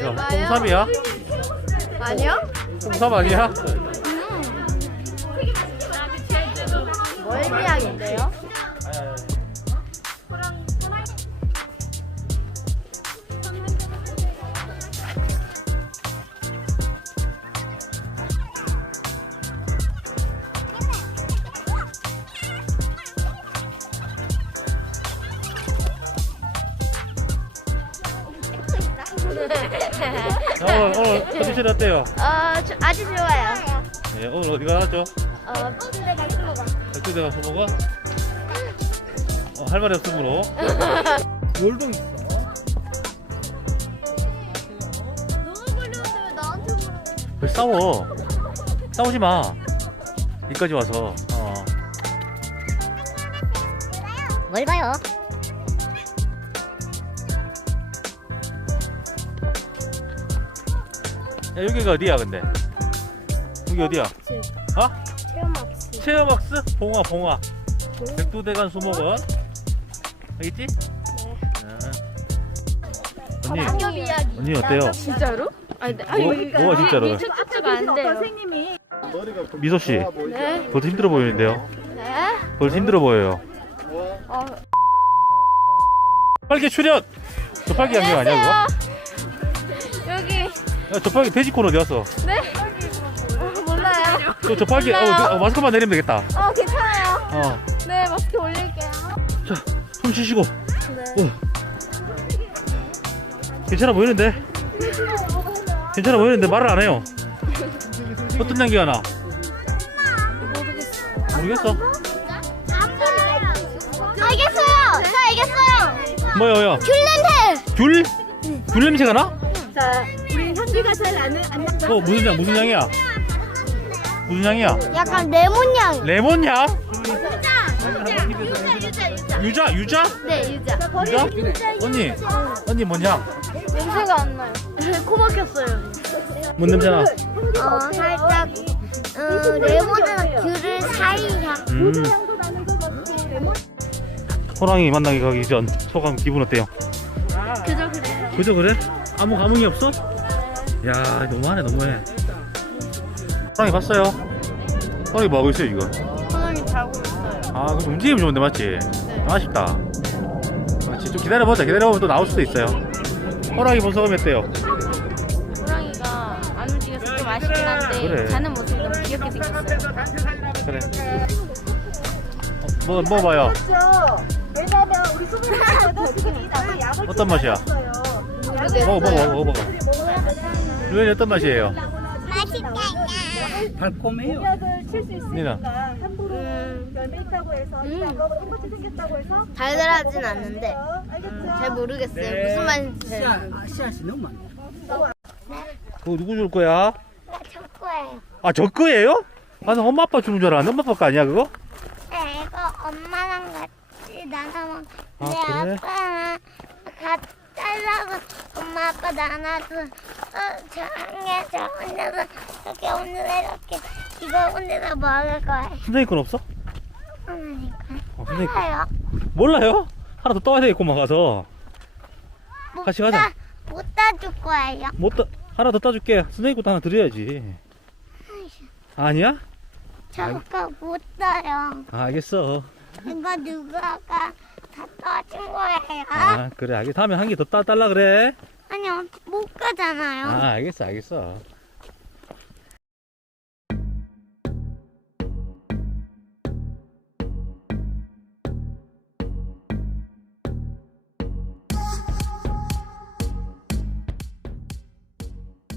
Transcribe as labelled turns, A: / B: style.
A: 이거 홍삼이야?
B: 아니요?
A: 홍삼 아니야?
B: 멀미약인데요?
A: 오늘 컨디션 어때요?
B: 아주 좋아요.
A: 네, 오늘 어디 가죠?
B: 근데 나 이거 봐.
A: 백두대 가서 먹어? 할 말이 없으므로.
C: 월동 있어.
B: 너무 걸렸는데 왜 나한테 물어?
A: 왜 싸워? 싸우지 마. 여기까지 와서.
B: 뭘 봐요?
A: 야, 여기가 어디야, 근데? 여기 어디야? 어?
B: 체험학습.
A: 체험학습? 봉화. 백두대간 수목원. 알겠지? 네. 언니, 언니 어때요?
B: 진짜로? 아니,
A: 뭐가 진짜로?
B: 쭉쭉쭉 안 돼요.
C: 선생님이
A: 미소씨,
B: 네.
A: 벌써 힘들어 보이는데요?
B: 네?
A: 벌써 힘들어 보여요. 빨개 출연! 저팔계 안경 아니야, 그거?
B: 여기
A: 야, 저팔계 돼지콘 어디 갔어?
B: 네? 몰라요.
A: 또 저팔계, 마스크만 내리면 되겠다.
B: 괜찮아요. 네, 마스크 올릴게요.
A: 자, 숨 쉬시고.
B: 네.
A: 괜찮아 보이는데? 괜찮아 보이는데 말을 안 해요. 어떤 향기가 나? 모르겠어.
B: 알겠어요. 저 알겠어요.
A: 뭐야?
B: 귤 냄새.
A: 귤? 귤 냄새가 나?
C: 자, 우리 현지가 잘 아는 안 나.
A: 무슨 향이야? 무슨 향이야?
B: 약간 레몬 향.
A: 레몬 향?
B: 유자.
A: 유자?
B: 네, 유자.
A: 유자? 언니 뭔 향?
B: 냄새가 안 나요. 코 막혔어요.
A: 뭔 냄새 나?
B: 살짝 레몬이랑 귤을 사이 향.
A: 호랑이 만나기 가기 전 소감 기분 어때요?
B: 그저 그래요.
A: 그저 그래? 아무 감흥이 없어? 야, 너무하네. 호랑이 봤어요? 호랑이 뭐하고 있어요 지금?
B: 호랑이 자고 있어요.
A: 그럼 움직임이 좋은데 맞지? 아쉽다. 맞지? 좀 기다려보면 또 나올 수도 있어요. 호랑이 본 소감이 어때요?
B: 호랑이가 안 움직여서 좀 아쉽긴 한데
A: 그래.
B: 자는 모습이 너무 귀엽게 생겼어요.
A: 그래. 뭐 봐요?
C: 왜냐면 우리 수분이거든. 지금 이 나무 약을
A: 어떤 맛이야? 먹어. 루엔이 어떤 맛이에요?
C: 달콤해요. 약을 칠 수
A: 니나.
C: 있으니까 함부로 열매 있다고 해서 이 나무가 똑같이 생겼다고 해서
B: 달달하진 않는데
C: 알겠죠?
B: 잘 모르겠어요. 무슨 맛인지 잘 모르겠어요.
C: 씨앗이 너무 많아.
A: 그거 누구 줄 거야?
B: 저 거예요.
A: 저 거예요? 나는 엄마 아빠 주는 줄 알았는데 엄마 아빠 거 아니야 그거?
B: 네, 이거 엄마랑 같이 나눠 먹.
A: 그래?
B: 아빠랑 같이 달라고 엄마 아빠 나눠서 저 한 개 저 혼자서 이렇게 오늘 이렇게 이거 혼자서 먹을 거예요.
A: 선생님 건 없어?
B: 그러니까.
A: 선생님 거.
B: 몰라요.
A: 몰라요? 하나 더 떠야 되겠구만 가서. 같이 가자.
B: 못 따줄 거예요.
A: 하나 더 따줄게. 선생님 것도 하나 드려야지. 아니야?
B: 저거 못 따요.
A: 알겠어.
B: 이거 누가가 다 떠준 거예요.
A: 그래 알겠어. 다음에 한 개 더 따달라 그래.
B: 아니 못 가잖아요.
A: 알겠어.